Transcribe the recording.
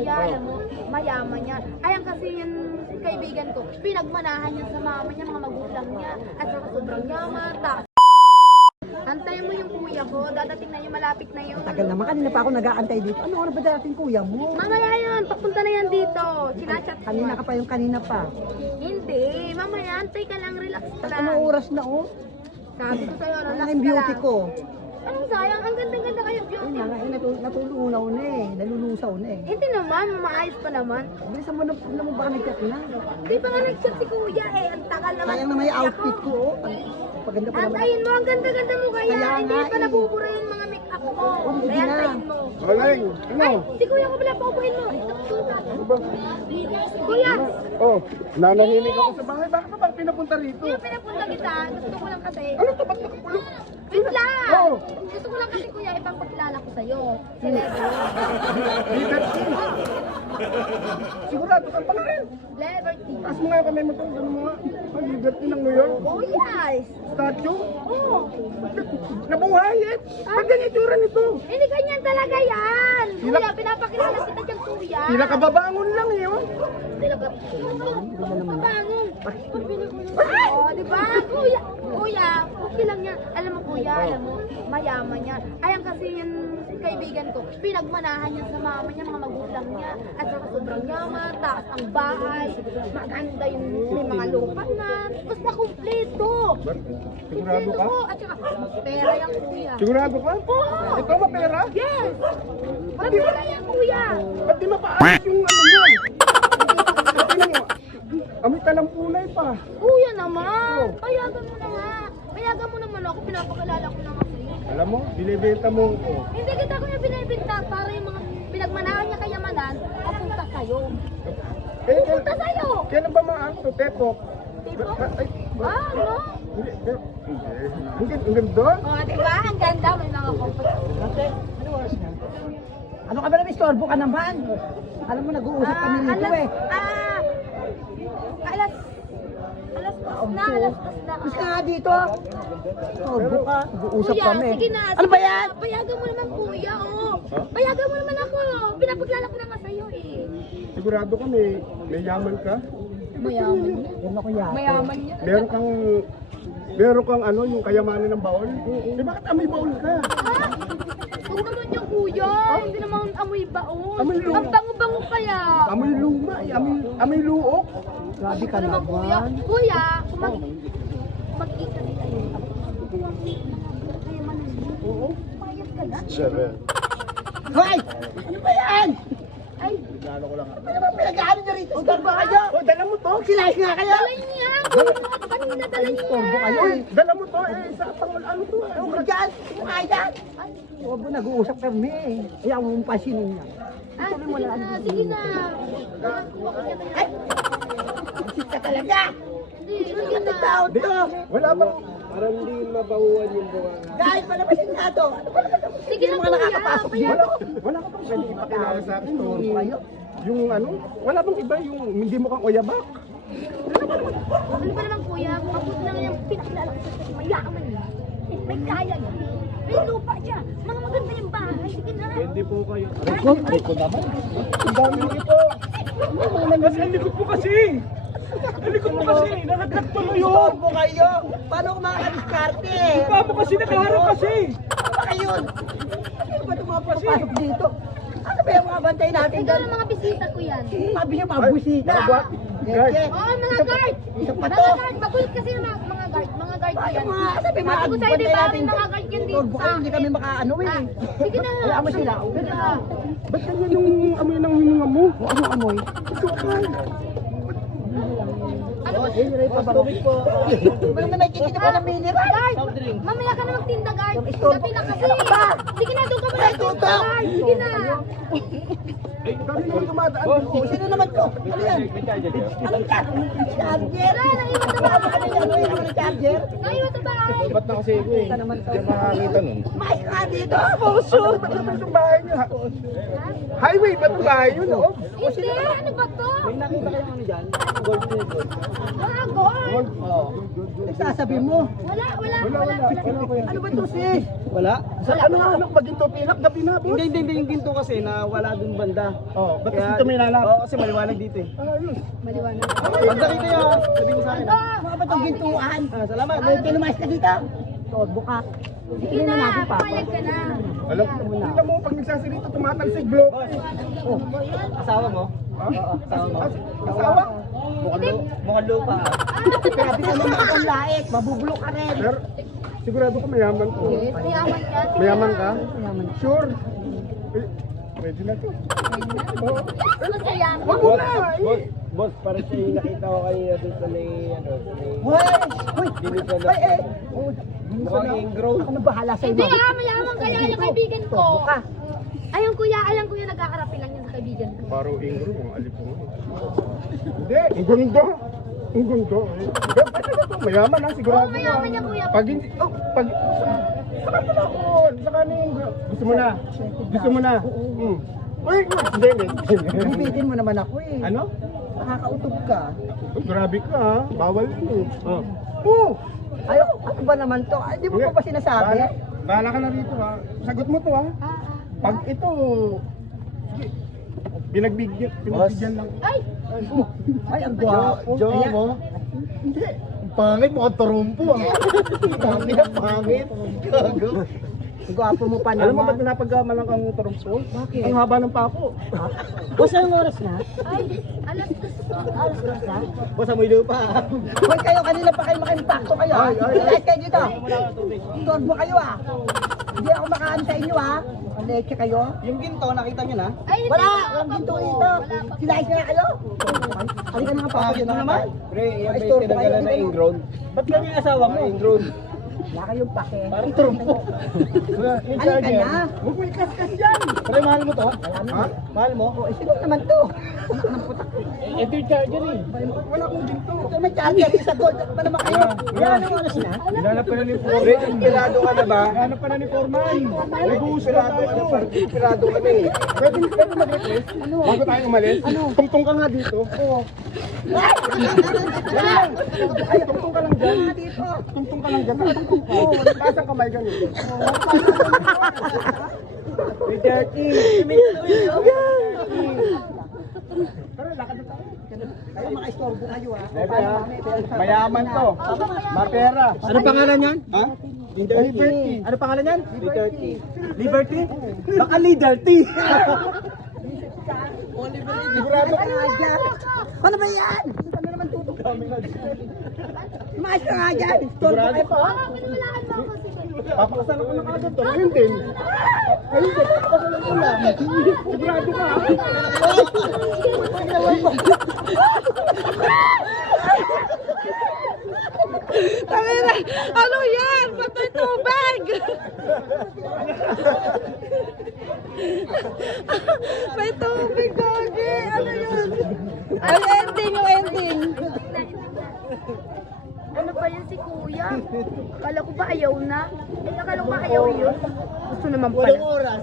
kuya, alam mo, mayaman niya. Ayan kasi yung kaibigan ko, pinagmanahan niya sa mama niya, mga magulang niya, at saka sobrang yaman, taas. Antayin mo yung kuya ko, dadating na yung malapit na yun. Tagal naman, kanina pa ako nag-aantay dito. Ano oras ba dating kuya mo? Mamaya yun, papunta na yan dito. Sinachat ko. Kanina ka pa yung kanina pa. Hindi, mamaya, antay ka lang, relax ka lang. Ano oras na oh? Sabi ko sa'yo, relax Ano ka yung beauty lang. ko? Anong sayang? Ang ganda-ganda kayo Ayun beauty. na nga, natulunaw na eh. Nalulusaw na eh. Hindi naman, maayos pa naman. Bilisan mo na mo baka nag-chat na. Di pa nga nag-chat si kuya eh. Ang tagal naman. Sayang naman yung kuya outfit ko oh. Paganda pa naman. Antayin mo, ang ganda-ganda mo kaya. Kaya Hindi nga pa eh. nabubura yung mga make-up mo. sige Kaya na. antayin mo. Aleng, ano? Ay, si kuya ko pala paupuin mo. Kuya, Oh, nanahimik ako sa bahay. Bakit ba pinapunta rito? kuya pinapunta kita. Gusto ko lang kasi. Ano to? Ba't nakakulong? Wait lang. Oh. Gusto ko lang kasi kuya, ipagpakilala ko sa'yo. Celebrity. Liberty. Sigurado ka pala rin. Celebrity. Taas mo nga kamay mo to. Ano mo nga? Ang Liberty ng New York. Oh yes. Statue. Oh. Nabuhay eh. Ba't ganyan yung itsura nito? Hindi ganyan talaga yan. Sila- Kuya, pinapakilala kita dyan kuya. Tila kababangon lang eh. Oh. Sila ka. Mabangon. Oh, di ba? Kuya, kuya, okay lang yan. Alam mo kuya, alam mo, mayaman yan. Ayan kasi yung kaibigan ko, pinagmanahan niya sa mama niya, mga magulang niya, at saka sobrang yaman, taas ang bahay, maganda yung may mga lupa na, basta kumpleto. Sigurado Kumpleto ka? ko, at saka pera yan kuya. Sigurado ka? Oo. Ito mapera? Yes! Mapera yan kuya. Ba't di mapaayos yung ano niya? Tingnan mo. Amoy talampunay pa. Kuya naman, payagan mo na nga. Payagan mo naman ako, pinapakilala ko na nga sa'yo. Alam mo, binibenta mo ko. Hindi kita kuya binibinta para yung mga pinagmanahan niya kayamanan, papunta sa'yo. Pupunta sa'yo! Kailan ba mga ano, tepok? Tipo? Ay, Ah, ano? Hindi, ang ganda. O, diba? Ang ganda, may mga kompas. Ano oras na? Ano ka ba naman? Istorbo ka naman. Alam mo, nag-uusap kami nito eh. Alas na. Mas ka nga dito. Istorbo ka. Nag-uusap Kuya, kami. sige na. Ano ba yan? Payagan mo naman kuya, oh. Payagan mo naman ako. Pinapaglala ko na nga sa'yo eh. Sigurado ka may yaman ka? Mayaman. Yan ako yate. Mayaman niya. Meron kang ano, yung kayamanan ng baon? Eh bakit amoy baon ka? Ha? Huwag naman yung kuya. Hindi naman amoy baon. Amoy lumo. Ang bango-bango kaya. Amoy luma, amoy luok. Grabe ka Ano naman kuya? naman. Kuya, kung mag-kita din tayo. Kaya man, Oo. payat ka na. Hoy! Ano ba yan? Ay, Lalo ko lang. Ano naman pinag-ano nyo rito? Istorbo kayo. Oh, dala mo to. Silayas nga kayo. dala niya. Kanina dala niya. Istorbo kayo Oy, eh. dala mo to. Sa pangul ano to. Ano ka dyan? Ano ka dyan? Huwag mo, nag-uusap kami eh. Kaya mo mong pasinin niya. Ah, sige na, sige na. Ay! Isit ka talaga! Hindi, Ano sige naman na. ang tao to? Wala bang parang hindi mabahuan yung bunga. Kahit palabasin nga to. Ano ba naman? Sige na Yung mga kuya. nakakapasok dito. Wala ka bang pwede ipakilala sa akin to? Istorbo kayo. Yung ano, wala bang iba yung hindi mo kang oyabak? Ano ba naman kuya? Mabuti lang yung pinakilala ko sa mayaman niya. May kaya niya. May lupa siya. Mga maganda yung bahay. Sige na. Hindi po kayo. Aray ko naman. Ang dami mo ito. Kasi ang likod mo kasi. Ang likod mo kasi. Nalaglag tuloy yun. Istorbo kayo. Paano ko makakadiskarte? Mukha mo kasi nakaharap kasi. Ano ba kayo? Ano ba itong mga papasok dito? Ano ba yung mga bantay natin Ikaw doon? ang mga bisita ko yan. Sabi niyo, mga busita. Guard. Oo, mga guard. Isa pa Mga to. guard. Makulit kasi yung mga guard. Mga guard ko Ay, yan. yung mga, sabi mga Sabi ko sa'yo, di bantay ba? natin May mga doon. guard yan dito. Istorbo kayo, hindi kami makaano eh. Sige na. Wala mo sila. Sige na. Ba't ganyan yung amoy ng hininga mo? O ano amoy? Sukal. Ano ba? Ano na nakikita ko ng mineral? Guard! Mamaya ka na magtinda, guard. Istorbo. Gabi na kasi. Ano ba? Sige na, doon ka muna. Ay, tutok. Guard, sige na. Ay, dami naman dumadaan O, dito. sino naman to? Ano yan? Anong charger? Wala, naiwan sa Ano bahay. yan? Ano yan? Ano charger? Naiwan sa bahay. Ba't na kasi ako eh? Ito naman to. Hindi makakita nun. Mais ka dito. Puso. Ba't naman itong bahay niyo? Highway ba itong bahay yun? Oh? Hindi, ano ba to? May nakita kayong ano dyan? Gold na gold. Mga gold. Oo. Nagsasabi mo. Wala. Ano ba to sis? Wala? Sa ano ba ginto pilak gabi na boss? Hindi yung ginto kasi na wala dun banda. Oh, ba't kasi ito may lalap? Oo, kasi maliwanag dito eh. Ayos. Maliwanag. Pag nakita nyo, sabihin mo sa akin. Mga ba itong gintuan? Salamat. May lumayas ka dito. Torbo ka. Sige na, pumayag ka na. Alam mo, pag nagsasalita, tumatalsig block. Asawa mo? Oo. Asawa mo? Asawa? Mukhang lupa. Grabe ka naman ang laik. Mabubulok ka rin. Sir, sigurado ko mayaman ko. Yes, mayaman ka. Mayaman ka? Mayaman. Sure. Eh, pwede na to. Oo. Masaya. Wag mo na. Boss, parang siya yung nakita ko kanina doon sa may, ano, sa may... Hoy! Dito sa Ay, eh! mukhang ingrown. Ako na bahala sa'yo. Hindi mayaman kaya yung kaibigan ko. Torbo ka. Ayun kuya, nagkakarapi lang yan sa kaibigan ko. Paro ingro kung alip mo. Hindi, ang ganda. Ang ganda. Pwede na to. Mayaman ha, sigurado. Oo, mayaman niya, kuya. Pag hindi, pag... Saka mo na ako. Saka na yung... Gusto mo na? Gusto mo na? Uy, hindi. Bibitin mo naman ako eh. Ano? Nakakautog ka. Grabe ka ha. Bawal yun eh. Ay, ano ba naman to? Ay, di mo pa ba sinasabi? Bahala ka na rito ha. Sagot mo to ha. Pag ito... Sige. Pinagbigyan lang. Ay! Ay, ang gwapo. Jowa mo? Hindi. Pangit, mukhang turumpo ah. Pangit. Gago. Ang gwapo mo pa Alam mo ba't naman. pinapagamalan kang turumpo? Bakit? Ang haba ng pako. Boss, anong oras na? Ay! Alas na. Boss, amoy lupa. Hoy, kayo, kanina pa kayo maka-impacto kayo ha? Lahat kayo dito. Torbo kayo ha? Hindi ako makaan sa inyo ha? Ang leche kayo? Yung ginto, nakita nyo na? Ay, hindi Wala! na. Walang ginto dito. Sinayos na kayo? Halika na nga pa. Pangit Dito naman. naman. Pre, yan Ay, ba store yung pa kayo, tinagalan na dito. ingrown? Ba't ganyan yung asawa mo? Ingrown. Wala kayong pake. Parang turumpo. Halika na. Huwag mo ikas-kas yan. Pre, mahal mo to? Ha? Mahal mo? Oh, sino naman to? Anak ng putak. Ito yung charger eh. Wala akong ginto. Ito may charger. Isa gold. Ano ba naman kayo? Wala anong oras na? Hinanap pa na ni Pre, Foreman. inspirado ka na ba? Hinanap pa na ni Foreman. Nag-uusap Inspirado ka na, tayo. parang inspirado ka na eh. Pwede mag-request? Bago tayo umalis? Tungtong ka nga dito. Oo. Ay, tungtong ka lang dyan. Dito. Tungtong ka lang dyan. Oo, taas ang kamay ganito. May dirty. Tara, lakad na tayo. Kayo maka-istorbo kayo ha? Bebe ha, mayaman to. Mapera. Ano pangalan yan? Ha? Liberty. Ano pangalan yan? Liberty. Liberty? Baka Liberty. Sigurado Ay, nga dyan. Ano ba yan? Ano naman tutok? Mas ka nga dyan. Istorbo kayo po. Piniwalaan mo ako. Sige. Papakasalan ko na kagad to. Ayun din. Ayun din. Papakasalan ko na. Sigurado ka ha? Kamera! Ano yan? Patay tubig! May tubig, Gogi! Ano yun? Ay, ending yung ending. Ano pa yan si kuya? Akala ko ba ayaw na? Akala ko ba ayaw yun? Gusto naman pala. Walang oras.